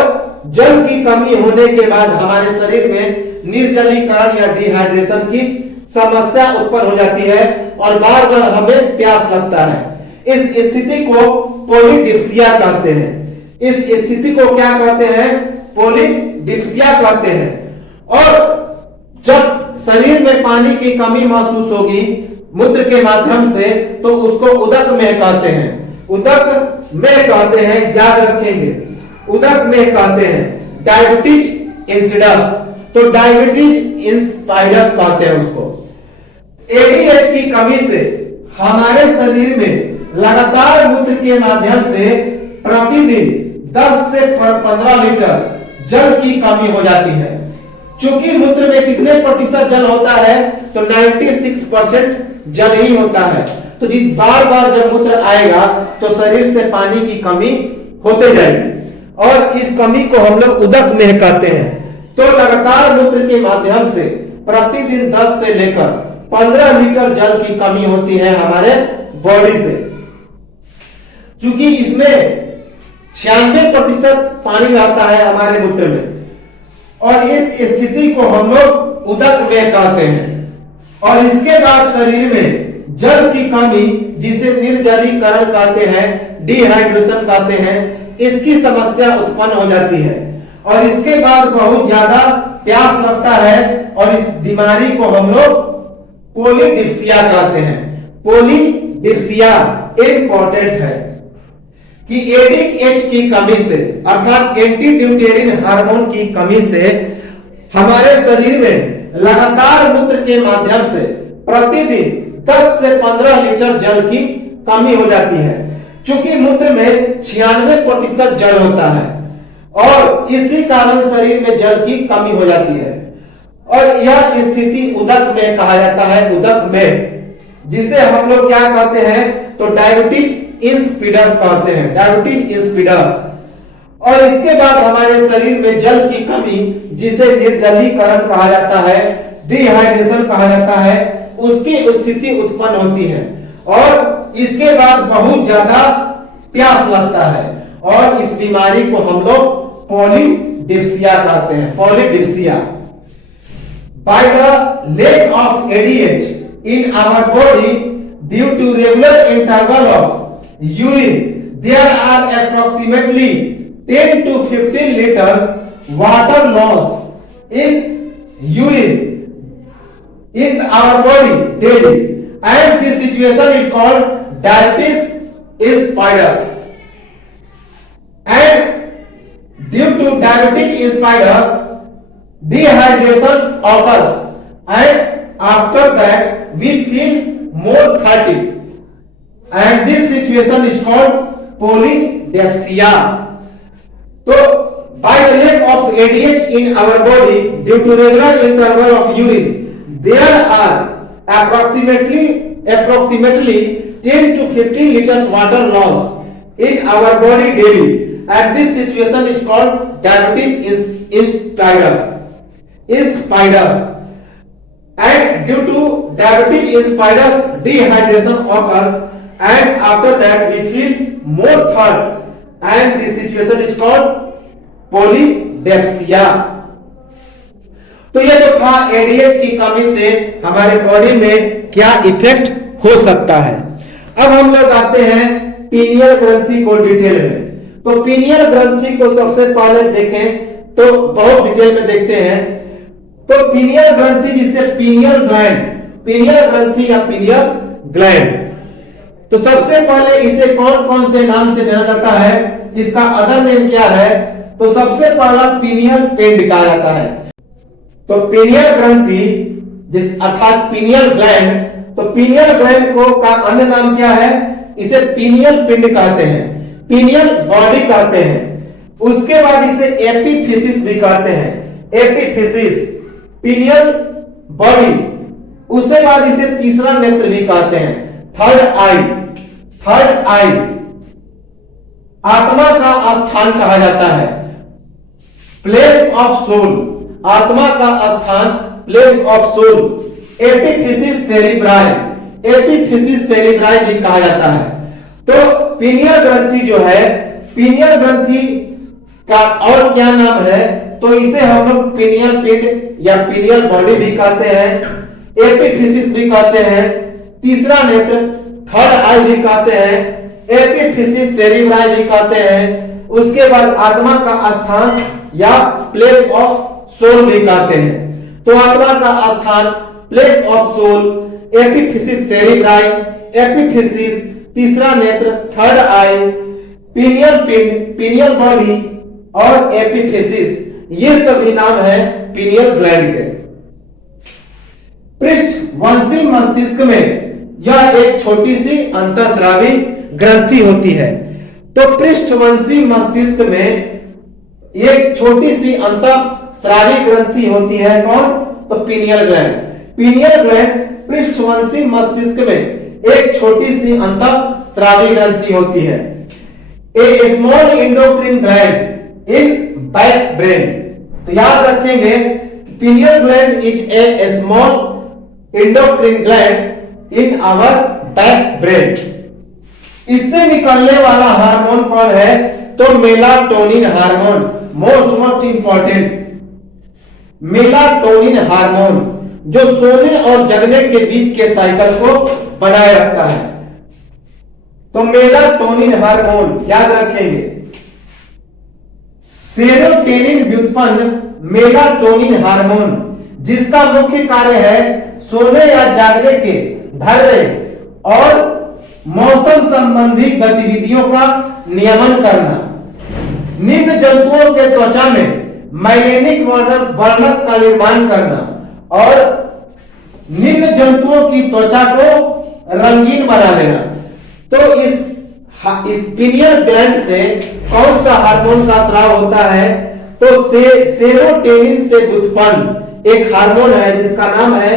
जल की कमी होने के बाद हमारे शरीर में निर्जलीकरण या डिहाइड्रेशन की समस्या उत्पन्न हो जाती है और बार बार हमें प्यास लगता है। इस स्थिति को पॉलीडिप्सिया कहते हैं। इस स्थिति को क्या कहते हैं? पॉलीडिप्सिया कहते हैं। और जब शरीर में पानी की कमी महसूस होगी मूत्र के माध्यम से, तो उसको उदक में कहते हैं। उदक में कहते हैं, याद रखेंगे, उदक में कहते हैं डायबिटीज इंसिडस। तो डायबिटीज इंस्पाइडस कहते हैं उसको। एडीएच की कमी से हमारे शरीर में लगातार मूत्र के माध्यम से प्रतिदिन 10 से 15 लीटर जल की कमी हो जाती है। चूंकि मूत्र में कितने प्रतिशत जल होता है? तो 96% जल ही होता है। तो जिस बार बार जब मूत्र आएगा तो शरीर से पानी की कमी होते जाएगी, और इस कमी को हम लोग उदक में कहते हैं। तो लगातार मूत्र के माध्यम से प्रतिदिन 10 से लेकर 15 लीटर जल की कमी होती है हमारे बॉडी से। चूंकि इसमें 96% पानी रहता है हमारे मूत्र में, और इस स्थिति को हम लोग उदक में कहते हैं। और इसके बाद शरीर में जल की कमी, जिसे निर्जलीकरण कहते हैं, डिहाइड्रेशन कहते हैं, इसकी समस्या उत्पन्न हो जाती है। और इसके बाद बहुत ज्यादा प्यास लगता है, और इस बीमारी को हम लोग पॉलीडिप्सिया कहते हैं। पॉलीडिप्सिया इंपॉर्टेंट है कि एडीएच की कमी से अर्थात एंटी ड्यूटेरिन हार्मोन की कमी से हमारे शरीर में लगातार मूत्र के माध्यम से प्रतिदिन 10 से 15 लीटर जल की कमी हो जाती है। चूंकि मूत्र में 96% जल होता है, और इसी कारण शरीर में जल की कमी हो जाती है, और यह स्थिति उदक में कहा जाता है। उदक में, जिसे हम लोग क्या कहते हैं? तो डायबिटीज इंसिपिडस कहते हैं, डायबिटीज इंसिपिडस। और इसके बाद हमारे शरीर में जल की कमी, जिसे निर्जलीकरण कहा जाता है, डिहाइड्रेशन कहा जाता है, उसकी स्थिति उत्पन्न होती है। और इसके बाद बहुत ज्यादा प्यास लगता है, और इस बीमारी को हम लोग पॉलीडिप्सिया कहते हैं। Polydipsia. By the lack of ADH in our body due to regular interval of urine, there are approximately 10 to 15 liters water loss in urine in our body daily, and this situation is called diabetes insipidus. And due to diabetes insipidus, dehydration occurs, and after that we feel more thirsty, and this situation is called polydipsia. So by the lack of ADH in our body due to regular interval of urine, there are approximately 10 to 15 liters water loss in our body daily, and this situation is called diabetes insipidus. And due to diabetes insipidus, dehydration occurs, and after that we feel more thirst, and this situation is called polydipsia. तो ये जो था ADH की कमी से हमारे body में क्या इफेक्ट हो सकता है। अब हम लोग आते हैं पीनियल ग्रंथि को डिटेल में। तो पीनियल ग्रंथि को सबसे पहले देखें तो बहुत डिटेल में देखते हैं। तो पीनियल ग्रंथि जिसे पीनियल ग्लैंड, पीनियल ग्रंथि या पीनियल ग्लैंड, तो सबसे पहले इसे कौन कौन से नाम से जाना जाता है, इसका अदर नेम क्या है, तो सबसे पहला पीनियल पिंड कहा जाता है। तो पीनियल ग्रंथि जिस अर्थात पीनियल ग्लैंड, तो पीनियल ग्लैंड को का अन्य नाम क्या है, इसे पीनियल पिंड कहते हैं, पीनियल बॉडी कहते हैं। उसके बाद इसे एपिफिसिस भी कहते हैं, एपिफिसिस पीनियल बॉडी। उसके बाद इसे तीसरा नेत्र भी कहते हैं, थर्ड आई, थर्ड आई आत्मा का स्थान कहा जाता है, प्लेस ऑफ सोल, आत्मा का स्थान place of soul. Epiphysis cerebri, epiphysis cerebri भी कहा जाता है। तो पीनियल ग्रंथि जो है, पीनियल ग्रंथि का और क्या नाम है, तो इसे हम लोग पीनियल पिंड या पीनियल बॉडी भी कहते हैं, एपिफिसिस भी कहते हैं, तीसरा नेत्र थर्ड आई भी कहते हैं, एपिफिसिस सेरिब्राई भी कहते हैं। उसके बाद आत्मा का स्थान या प्लेस ऑफ सोल भी कहते हैं। तो आत्मा का स्थान, place of soul, epiphysis cerebri, एपिफिसिस, तीसरा नेत्र, थर्ड आई, पीनियल पिंड, पीनियल बॉडी और एपिफिसिस, ये सभी नाम है पीनियल ग्लैंड के। पृष्ठवंशी मस्तिष्क में यह एक छोटी सी अंतःस्रावी ग्रंथि होती है। तो पृष्ठवंशी मस्तिष्क में एक छोटी सी अंतःस्रावी ग्रंथि होती है, कौन, तो पीनियल ग्लैंड। पीनियल ग्लैंड पृष्ठवंशी मस्तिष्क में एक छोटी सी अंतःस्रावी ग्रंथि होती है। A small endocrine gland in back brain. तो याद रखेंगे pineal gland is a small endocrine gland in our back brain. इससे निकलने वाला हार्मोन कौन है, तो melatonin hormone, most important melatonin hormone, जो सोने और जगने के बीच के साइकिल को बनाए रखता है। तो मेलाटोनिन हार्मोन याद रखेंगे। सेरोटोनिन व्युत्पन्न मेलाटोनिन हार्मोन, जिसका मुख्य कार्य है सोने या जागने के, धैर्य और मौसम संबंधी गतिविधियों का नियमन करना। निम्न जंतुओं के त्वचा में मैलेनिक वर्णक का निर्माण करना और निम्न जंतुओं की त्वचा को रंगीन बना देना। तो इस पीनियल ग्लैंड से कौन सा हार्मोन का स्राव होता है, तो सेरोटोनिन से उत्पन्न एक हार्मोन है जिसका नाम है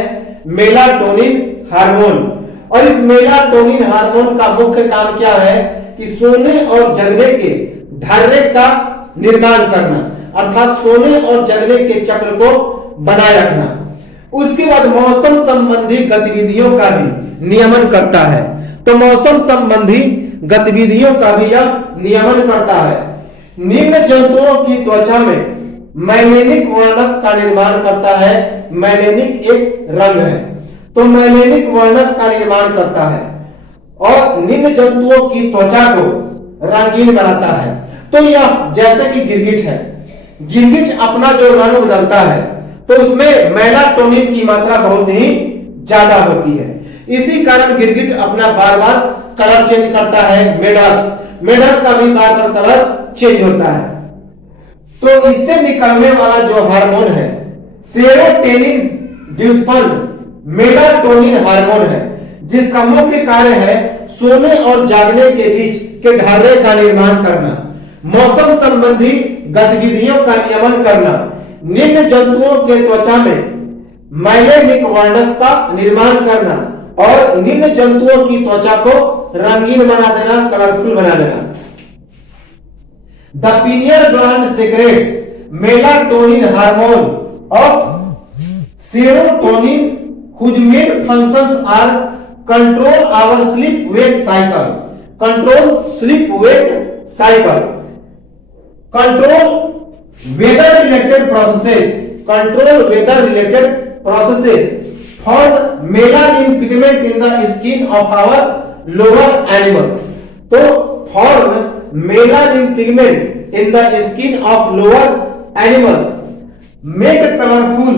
मेलाटोनिन हार्मोन। और इस मेलाटोनिन हार्मोन का मुख्य काम क्या है कि सोने और जगने के ढर्रे का निर्माण करना, अर्थात सोने और जगने के चक्र को बनाए रखना। उसके बाद मौसम संबंधी गतिविधियों का भी नियमन करता है। तो मौसम संबंधी गतिविधियों का भी यह नियमन करता है। निम्न जंतुओं की त्वचा में मैलेनिक वर्णक का निर्माण करता है। मैलेनिक एक रंग है, तो मैलेनिक वर्णक का निर्माण करता है और निम्न जंतुओं की त्वचा को रंगीन बनाता है। तो यह जैसे कि गिरगिट है, गिरगिट अपना जो रंग बदलता है तो उसमें मेलाटोनिन की मात्रा बहुत ही ज्यादा होती है। इसी कारण गिरगिट अपना बार बार कलर चेंज करता है। मेढक का भी बार बार कलर चेंज होता है। तो इससे निकलने वाला जो हार्मोन है सेरोटोनिन व्युत्पन्न मेलाटोनिन हार्मोन है, जिसका मुख्य कार्य है सोने और जागने के बीच के ढर्रे का निर्माण करना, मौसम संबंधी गतिविधियों का नियमन करना, निम्न जंतुओं के त्वचा में मैलेनिक वर्णक का निर्माण करना और निम्न जंतुओं की त्वचा को रंगीन बना देना, कलरफुल बना देना। The pineal gland secrets melatonin hormone और serotonin whose main functions are control our sleep wake cycle, control sleep wake cycle, control weather related processes control weather related processes form melanin pigment in the skin of our lower animals. तो form melanin pigment in the skin of lower animals, make colorful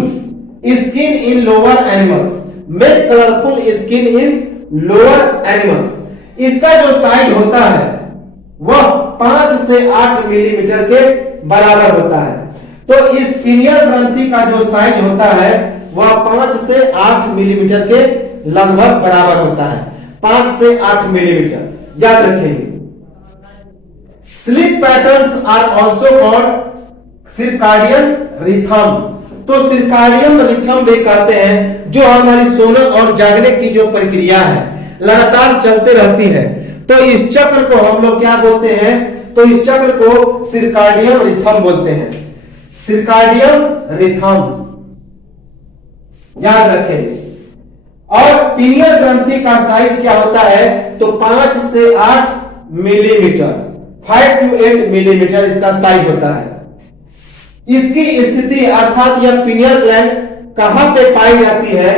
skin in lower animals, make colorful skin in lower animals. इसका जो size होता है वह 5 से 8 millimetre के बराबर होता है। तो इस पिनियल ग्रंथि का जो साइज होता है वह 5 से 8 मिलीमीटर के लगभग बराबर होता है। 5 से 8 मिलीमीटर याद रखेंगे। Sleep patterns are also called circadian rhythm. तो सर्काडियन रिथम भी कहते हैं जो हमारी सोने और जागने की जो प्रक्रिया है लगातार चलते रहती है। तो इस चक्र को हम लोग क्या बोलते हैं? तो इस चक्र को सर्काडियन रिथम बोलते हैं। सर्काडियन रिथम याद रखें। और पिनियल ग्रंथि का साइज क्या होता है? तो 5 से 8 मिलीमीटर, 5 to 8 मिलीमीटर इसका साइज होता है। इसकी स्थिति अर्थात यह पिनियल ग्लैंड कहां पे पाई जाती है?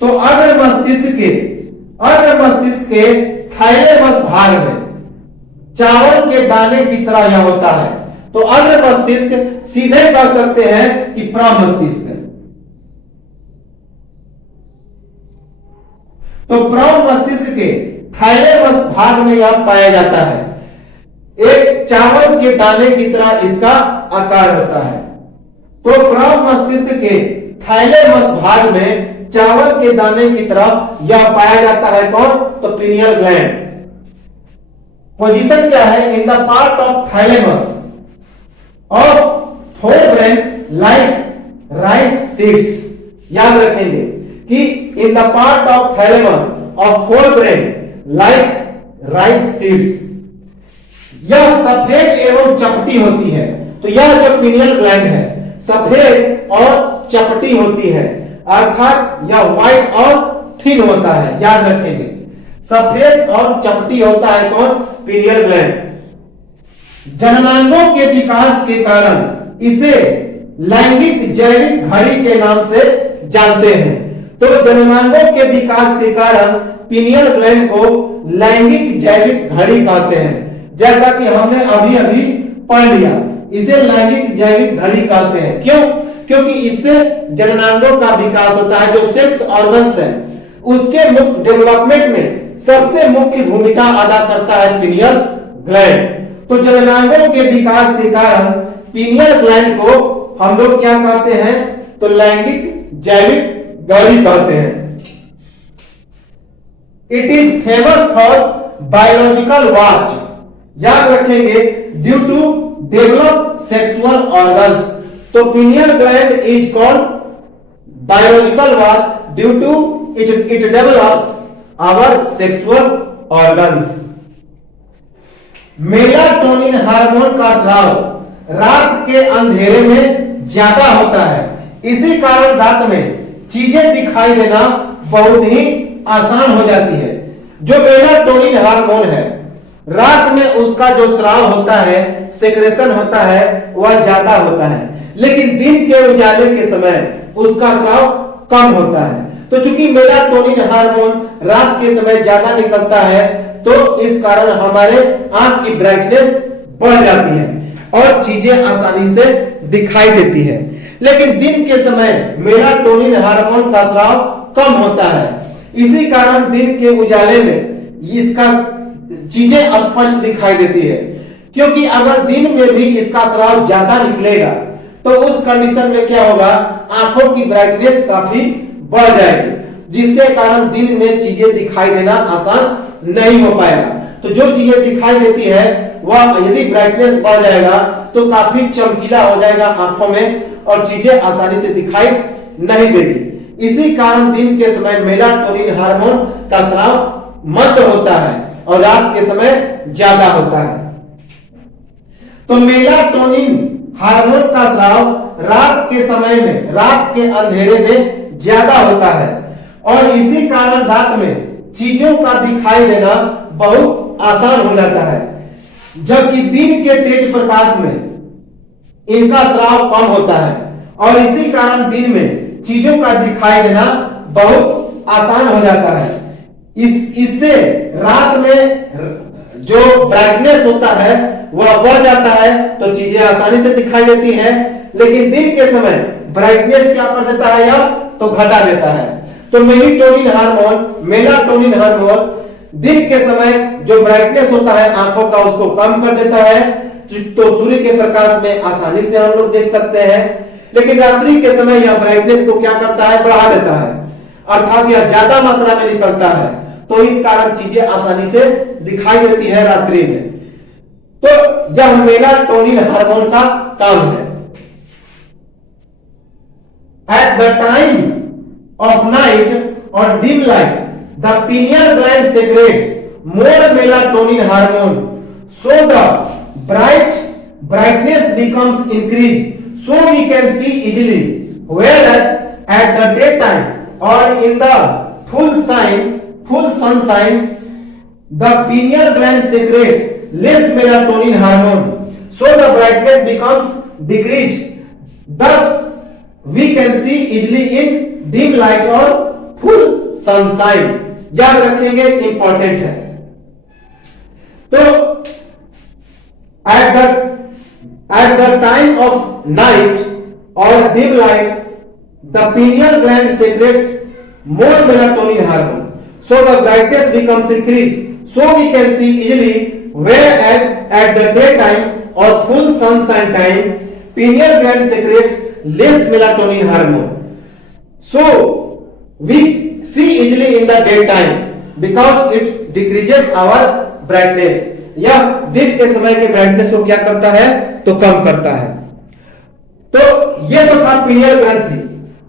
तो अग्र मस्तिष्क के थाइलेमस भाग में, चावल के दाने की तरह यह होता है। तो अग्र मस्तिष्क सीधे कह सकते हैं कि प्रमस्तिष्क। तो प्रमस्तिष्क के थाइलेमस भाग में यह पाया जाता है। एक चावल के दाने की तरह इसका आकार होता है। तो प्रमस्तिष्क के थाइलेमस भाग में चावल के दाने की तरह यह पाया जाता है। कौन? तो पिनियल ग्लैंड। पोजीशन क्या है? In the part of thalamus of forebrain like rice seeds. याद रखेंगे कि in the part of thalamus of forebrain like rice seeds. यह सफेद एवं चपटी होती है। तो यह जो पिनियल ग्लैंड है सफेद और चपटी होती है, अर्थात यह व्हाइट और थिन होता है। याद रखेंगे सफेद और चपटी होता है। कौन? Pineal gland. जननांगों के विकास के कारण इसे लैंगिक जैविक घड़ी के नाम से जानते हैं। तो जननांगों के विकास के कारण पिनियल ग्लैंड को लैंगिक जैविक घड़ी कहते हैं। जैसा कि हमने अभी अभी पढ़ लिया, इसे लैंगिक जैविक घड़ी कहते हैं। क्यों? क्योंकि इससे जननांगों का विकास होता है। जो सेक्स ऑर्गन्स है उसके डेवलपमेंट में सबसे मुख्य भूमिका अदा करता है पिनियल ग्लैंड। तो जननांगों के विकास के कारण पिनियल ग्लैंड को हम लोग क्या कहते हैं? तो लैंगिक जैविक घड़ी कहते हैं। It is famous for biological watch. याद रखेंगे due to develop sexual organs. तो pineal gland is called biological watch due to it develops our sexual organs. Melatonin hormone का स्राव रात के अंधेरे में ज्यादा होता है। इसी कारण रात में चीजें दिखाई देना बहुत ही आसान हो जाती है। जो मेलाटोनिन हार्मोन है रात में उसका जो स्राव होता है, सेक्रेशन होता है, वह ज्यादा होता है, लेकिन दिन के उजाले के समय उसका स्राव कम होता है। तो चूंकि मेलाटोनिन हार्मोन रात के समय ज्यादा निकलता है तो इस कारण हमारे आंख की ब्राइटनेस बढ़ जाती है और चीजें आसानी से दिखाई देती है। लेकिन दिन के समय मेलाटोनिन हार्मोन का स्राव कम होता है। इसी कारण दिन के उजाले में इसका चीजें स्पष्ट दिखाई देती है। क्योंकि अगर दिन में भी इसका स्राव ज्यादा निकलेगा तो उस कंडीशन में क्या होगा? आंखों की ब्राइटनेस काफी बढ़ जाएगी, जिसके कारण दिन में चीजें दिखाई देना आसान नहीं हो पाएगा। तो जो चीजें दिखाई देती है वह यदि ब्राइटनेस बढ़ जाएगा तो काफी चमकीला हो जाएगा आंखों में और चीजें आसानी से दिखाई नहीं देगी। इसी कारण दिन के समय मेलाटोनिन हार्मोन का स्राव मंद होता है और रात के समय ज्यादा होता है। तो मेलाटोनिन हार्मोन का स्राव रात के समय में, रात के अंधेरे में ज्यादा होता है और इसी कारण रात में चीजों का दिखाई देना बहुत आसान हो जाता है, जबकि दिन के तेज प्रकाश में इनका स्राव कम होता है और इसी कारण दिन में चीजों का दिखाई देना बहुत आसान हो जाता है। इससे रात में जो ब्राइटनेस होता है वह बढ़ जाता है तो चीजें आसानी से दिखाई देती हैं, लेकिन दिन के समय ब्राइटनेस क्या कर देता है या तो घटा देता है। तो मेलाटोनिन हार्मोन दिन के समय जो ब्राइटनेस होता है आंखों का उसको कम कर देता है, तो सूर्य के प्रकाश में आसानी से हम लोग देख सकते हैं। लेकिन रात्रि के समय यह ब्राइटनेस को क्या करता है, बढ़ा देता है, अर्थात यह ज्यादा मात्रा में निकलता है, तो इस कारण चीजें आसानी से दिखाई देती है रात्रि में। तो यह मेलाटोनिन हार्मोन का काम है। At the time of night or dim light, the pineal gland secretes more melatonin hormone, so the brightness becomes increased, so we can see easily. Whereas at the daytime or in the full sunshine, the pineal gland secretes less melatonin hormone, so the brightness becomes decreased. Thus, we can see easily in dim light और full sunshine। याद रखेंगे, important है। तो at the time of night or dim light, the pineal gland secretes more melatonin hormone, so the brightness becomes increased, so we can see easily. Whereas at the daytime or full sunshine time, pineal gland secretes less melatonin hormone, so we see easily in the daytime because it decreases our brightness। यह दिन के समय के brightness को क्या करता है, तो कम करता है। तो ये तो था पिनियल ग्रंथि।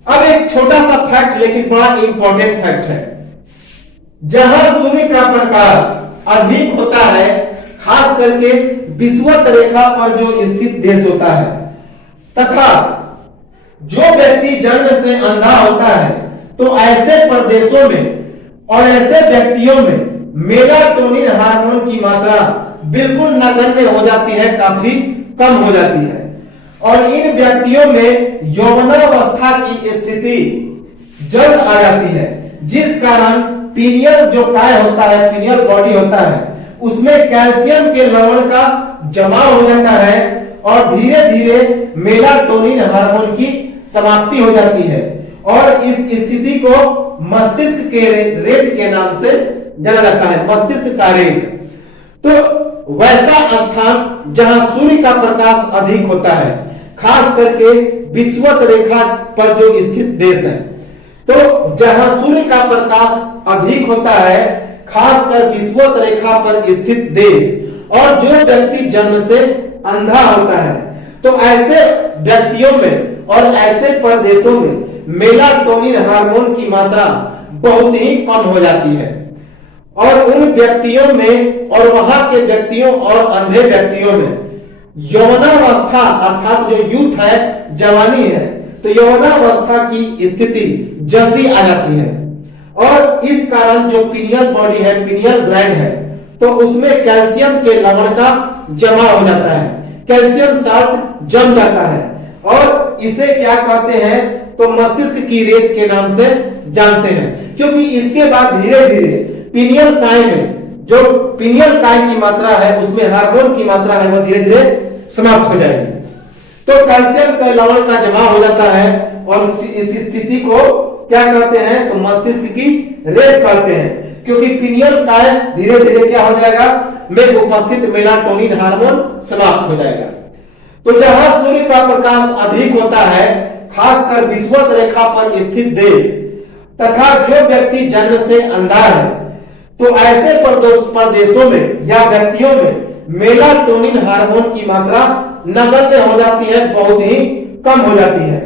अब एक छोटा सा फैक्ट, लेकिन बड़ा इंपॉर्टेंट फैक्ट है। जहां सूर्य का प्रकाश अधिक होता है, खास करके विषुवत रेखा पर जो स्थित देश होता है, तथा जो व्यक्ति जन्म से अंधा होता है, तो ऐसे प्रदेशों में और ऐसे व्यक्तियों में मेलाटोनिन हार्मोन की मात्रा बिल्कुल नगण्य हो जाती है, काफी कम हो जाती है। और इन व्यक्तियों में यौवनावस्था की स्थिति जल्द आ जाती है, जिस कारण पीनियल जो काय होता है, पीनियल बॉडी होता है, उसमें कैल्शियम के लवण का जमाव हो जाता है और धीरे धीरे मेलाटोनिन हार्मोन की समाप्ति हो जाती है। और इस स्थिति को मस्तिष्क के रेत के नाम से जाना जाता है, मस्तिष्क का रेत। तो वैसा स्थान जहां सूर्य का प्रकाश अधिक होता है, खास करके विषुवत रेखा पर जो स्थित देश है, तो जहां सूर्य का प्रकाश अधिक होता है, खासकर विषुवत रेखा पर स्थित देश, और जो व्यक्ति जन्म से अंधा होता है, तो ऐसे व्यक्तियों में और ऐसे प्रदेशों में मेलाटोनिन हार्मोन की मात्रा बहुत ही कम हो जाती है। और उन व्यक्तियों में और वहां के व्यक्तियों और अंधे व्यक्तियों में यौवनावस्था अर्थात जो यूथ है, जवानी है, तो यौवनावस्था की स्थिति जल्दी आ जाती है। और इस कारण जो पीनियल बॉडी है, पीनियल ग्लैंड है, तो उसमें कैल्शियम के लवण का जमा हो जाता है, कैल्शियम साल्ट जम जाता है, और इसे क्या कहते हैं, तो मस्तिष्क की रेत के नाम से जानते हैं। क्योंकि इसके बाद धीरे धीरे पीनियल काय में जो पीनियल काय की मात्रा है, उसमें हार्मोन की मात्रा है, वो धीरे धीरे समाप्त हो जाएगी। तो कैल्शियम का लवण का जमा हो जाता है और इस स्थिति को क्या कहते हैं, तो मस्तिष्क की रेत कहते हैं। क्योंकि पीनियल काय धीरे धीरे क्या हो जाएगा, में उपस्थित मेलाटोनिन हार्मोन समाप्त हो जाएगा। तो जहां सूर्य का प्रकाश अधिक होता है, खासकर विषुवत रेखा पर स्थित देश, तथा जो व्यक्ति जन्म से अंधा है, तो ऐसे प्रदेशों में या व्यक्तियों में मेलाटोनिन हार्मोन की मात्रा नगण्य हो जाती है, बहुत ही कम हो जाती है।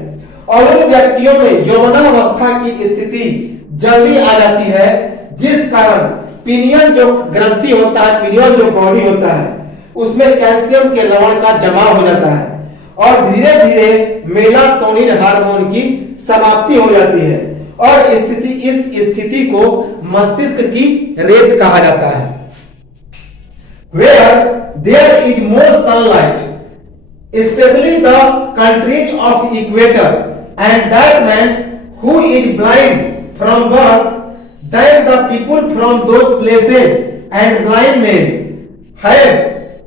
और उन व्यक्तियों में यौवनावस्था की स्थिति जल्दी आ जाती है, जिस कारण पीनियल जो ग्रंथि होता है, पीनियल जो बॉडी होता है, उसमें कैल्शियम के लवण का जमा हो जाता है और धीरे धीरे मेलाटोनिन हार्मोन की समाप्ति हो जाती है। और इस स्थिति को मस्तिष्क की रेत कहा जाता है। Where there is more sunlight, especially the countries of equator, and that man who is blind from birth, then the people from those places and blind men have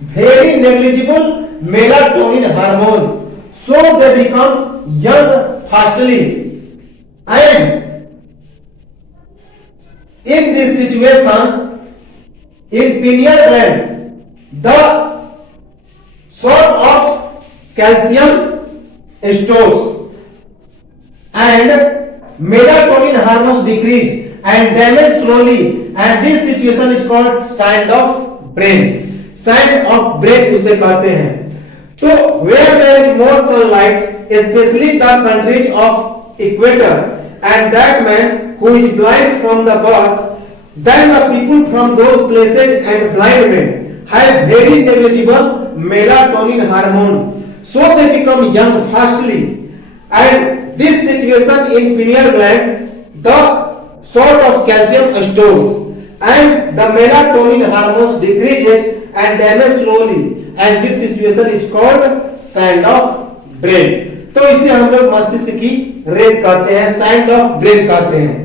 very negligible melatonin hormone, so they become young fastly. And in this situation, in pineal gland, the sort of calcium stores and melatonin hormones decrease and damage slowly, and this situation is called sand of brain. Sand of brain उसे कहते हैं. तो where there is more sunlight, especially the countries of equator, and that man who is blind from the birth, then the people from those places and blind men have very negligible melatonin hormone, so they become young fastly. And this situation in pineal gland, the sort of calcium stores and the melatonin hormones decreases and damage slowly, and this situation is called sand of brain. तो इसे हम लोग मस्तिष्क की रेत कहते हैं, sand of brain कहते हैं.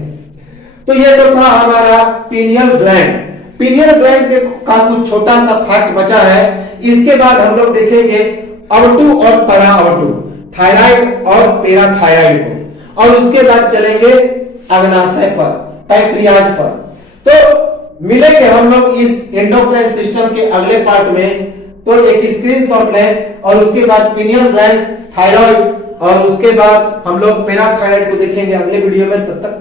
तो ये तो था हमारा पिनियल ग्लैंड. पिनियल ग्लैंड के का कुछ छोटा सा फैक्ट बचा है. इसके बाद हम लोग देखेंगे अवटु और परा अवटु, थायराइड और पैराथायराइड को, और उसके बाद चलेंगे अग्नाशय पर, पैंक्रियाज पर. तो मिलेंगे हम लोग इस एंडोक्राइन सिस्टम के अगले पार्ट में. तो एक स्क्रीनशॉट लें और उसके बाद पिनियल ग्लैंड, थायराइड और उसके बाद हम लोग पैराथायराइड को देखेंगे अगले वीडियो में. तब तक